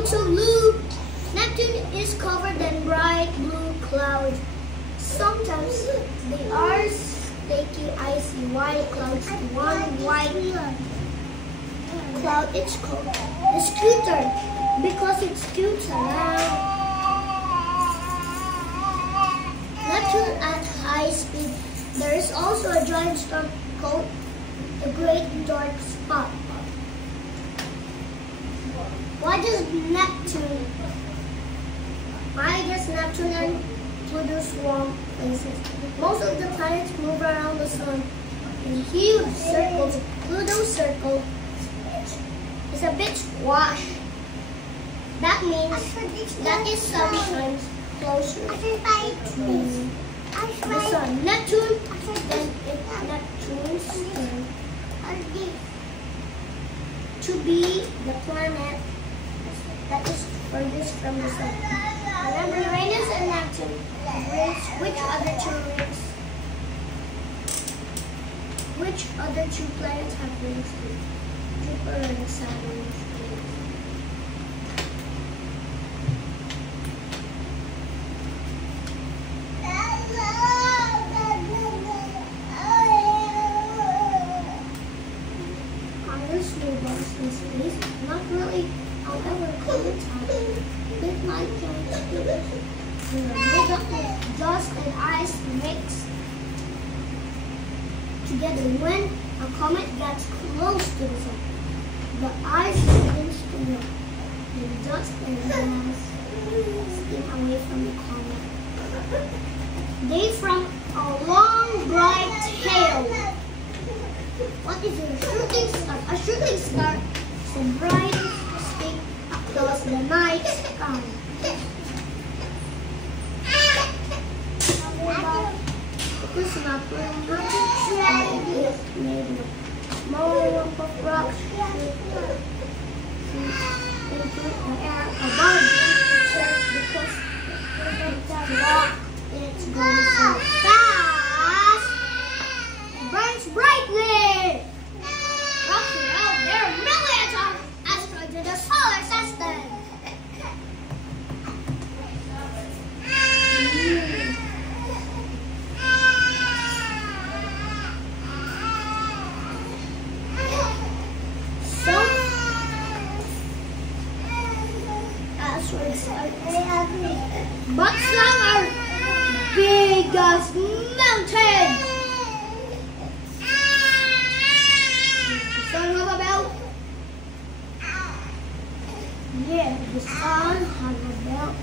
look so blue. Neptune is covered in bright blue clouds. Sometimes they are sticky, icy white clouds. One white cloud is called the scooter because it scoots around. Neptune at high speed. There is also a giant star called the Great Dark Spot. Why does Neptune? I guess Neptune and Pluto swarm places. Most of the planets move around the sun in huge circles. Pluto's circle is a bit squash. That means that is sometimes closer to the sun. Neptune, then Neptune's turn to be the planet that is furthest from the sun. Remember, Uranus and Neptune rings. Which other two planets have rings? Jupiter and Saturn. In space, not really, however, comets have big light giant spheres. They are made up with dust and ice mixed together. When a comet gets close to the sun, the ice begins to melt. The dust and gas steam away from the comet. They form a long, bright tail. What is a shooting star? A shooting star is a bright stick across the night sky. This map is made of small lump of rocks into the air above because the rock it's going so fast it burns brightly. Rocks are out there, millions of asteroids in the solar system. But some are big as mountains. Sun have a belt? Yeah, the sun has a belt.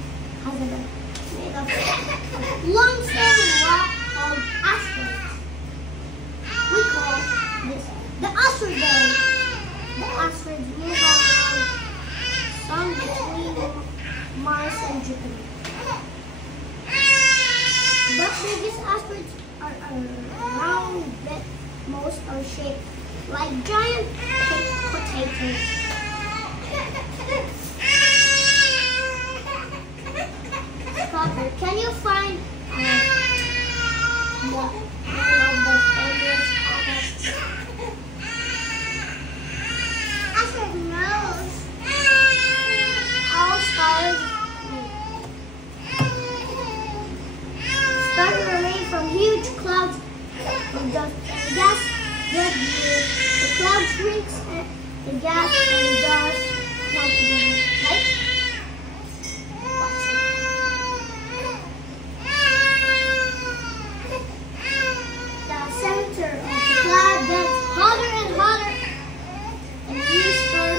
Made of lump-stem rock called asteroids. We call this the asteroid belt. The asteroids move around sun between Mars and Jupiter. The biggest asteroids are round, but most are shaped like giant potatoes. Scott, can you find one of the famous comets? Asteroid knows how stars remain from huge clouds of dust and gas. The cloud shrinks and the gas and dust come together. Right? The center of the cloud gets hotter and hotter, and the star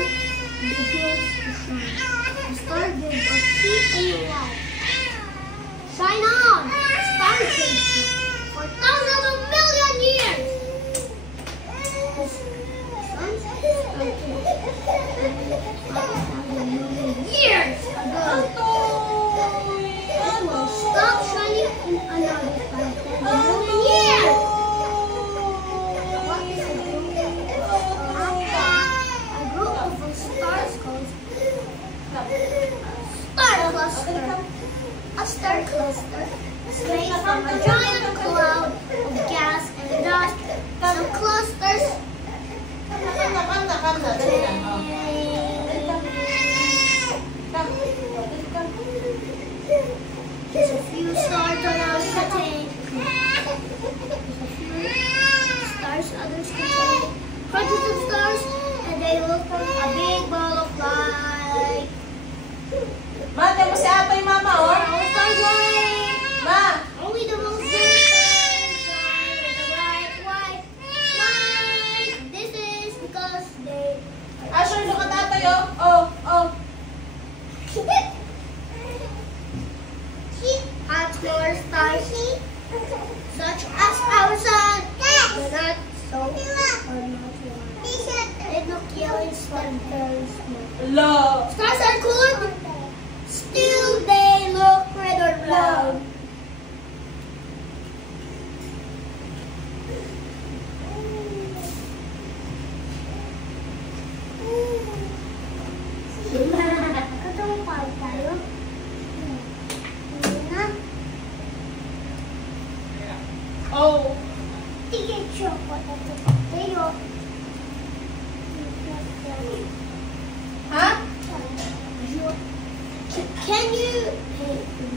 begins to shine. The star gives us heat and light. Shine on! Star chasing for thousands of million years. The sun started 5,000 million years ago. It will stop shining in another 5,000 million years. What is a group of stars called star cluster? A star cluster is made from a giant cloud of gas and dust. Some clusters contain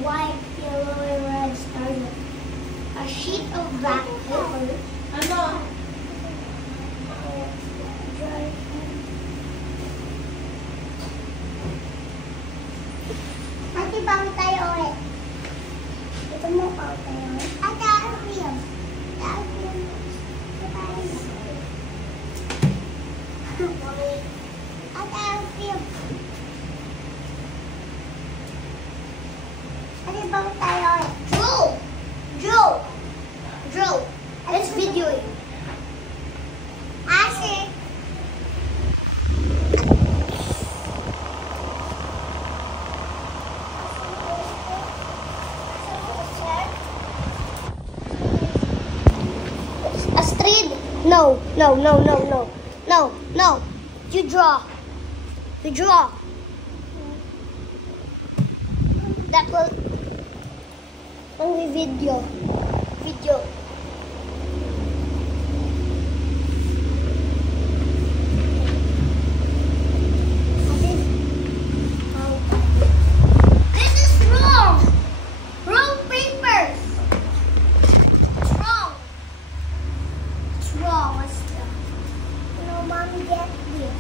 white, yellow, and red starter. A sheet of black paper. Ano? Ate, bago tayo ulit. Ito mo, bago tayo ulit. Ate, Arvin. Ate, bago tayo ulit. Drew. Let's video it. Asher. Astrid. No. You draw. That will only video. This is wrong. Wrong papers. It's wrong. What's that? No, Mommy, get here.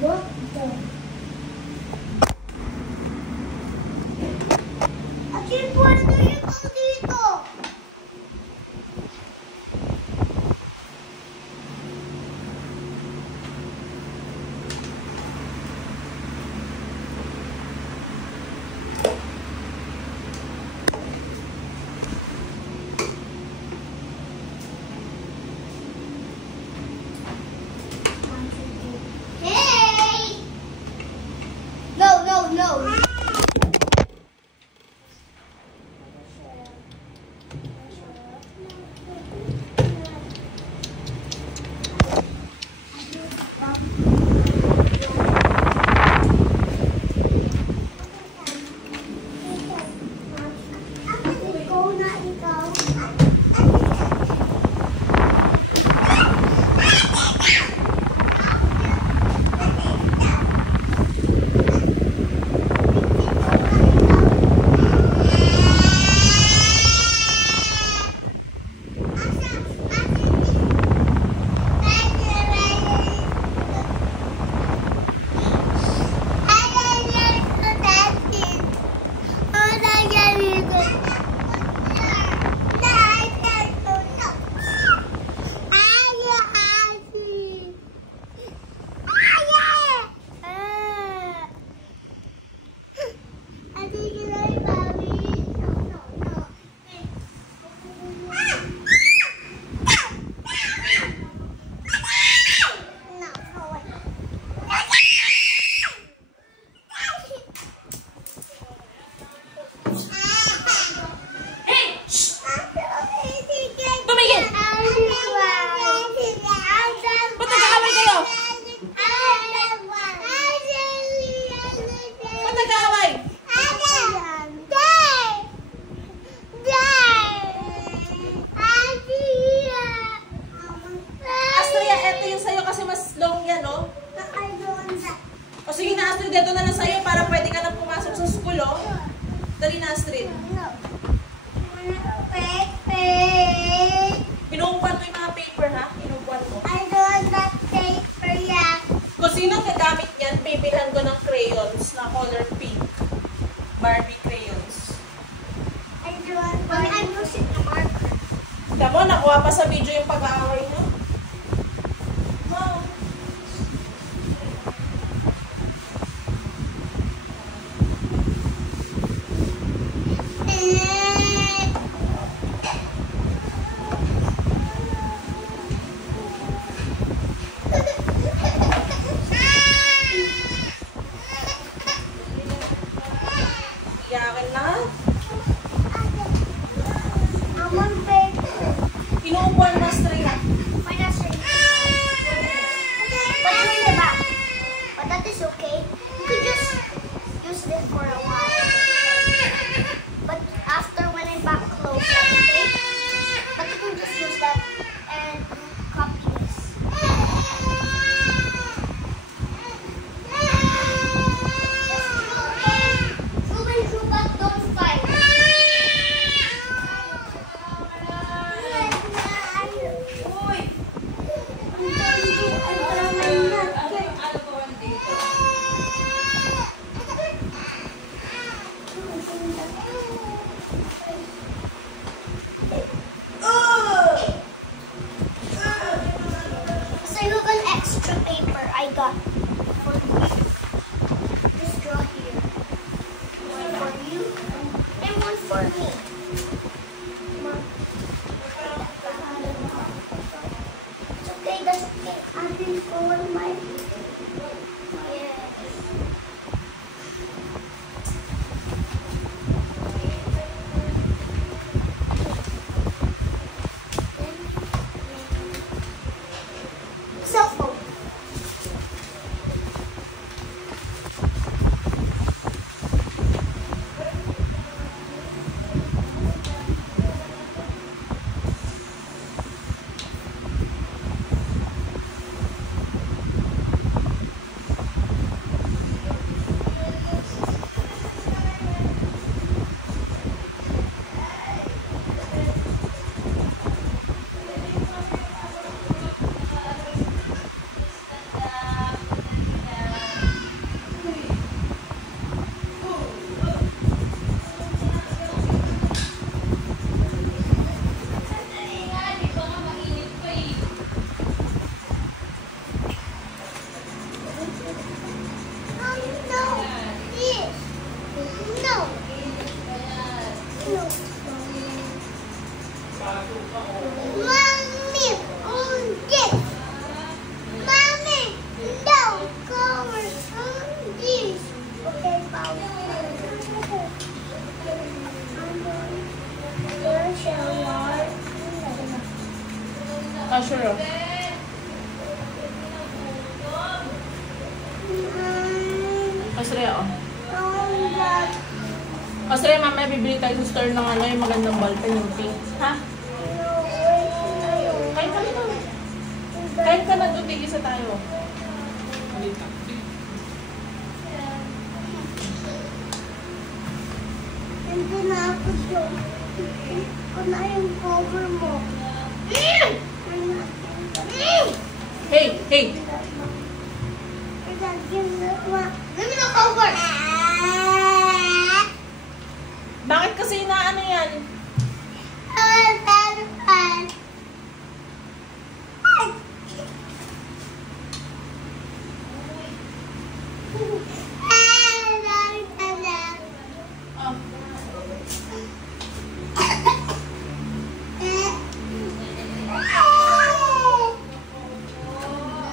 What the? Akin, pwede yung ako dito. Hey! No. dito na lang sa'yo para pwede ka na pumasok sa school, oh. Dali na, Astrid. Pinuupuan mo yung mga paper, ha? Pinuupuan mo. I don't that paper yet. Kung sinong gagamit yan, bibilhan ko ng crayons na color pink. Barbie crayons. I don't. Mommy, I'm using the marker. Tama, nakuha pa sa video yung pag-aaway nyo. Mom. Iyakin na. I'm on paper. Pinuupuan mas I got for you. This drawer here. One for you and one for me. Mom. It's okay, that's okay. I've been going my... Yes. Cell phone. Ah, sure. Australia, oh. Australia, mamaya bibili tayo sa store ng ano, yung magandang ballpen, yung pink. Ha? Kain ka na. Kain ka na, doon tigisa tayo. Hindi na ako doon. Ito na yung cover mo. Hey, hey! Give me the cover! Bakit kasi inaano yan? Oh.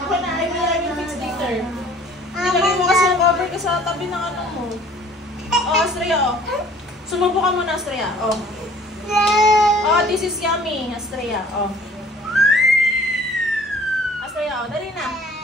Ako na, I will fix later. Ilagay mo kasi yung cover ka sa tabi ng ano mo. Oh, Astrea, oh. Sumubo ka muna, Astrea. Oh. Oh, this is yummy, Astrea. Oh. Astrea, oh. Dali na.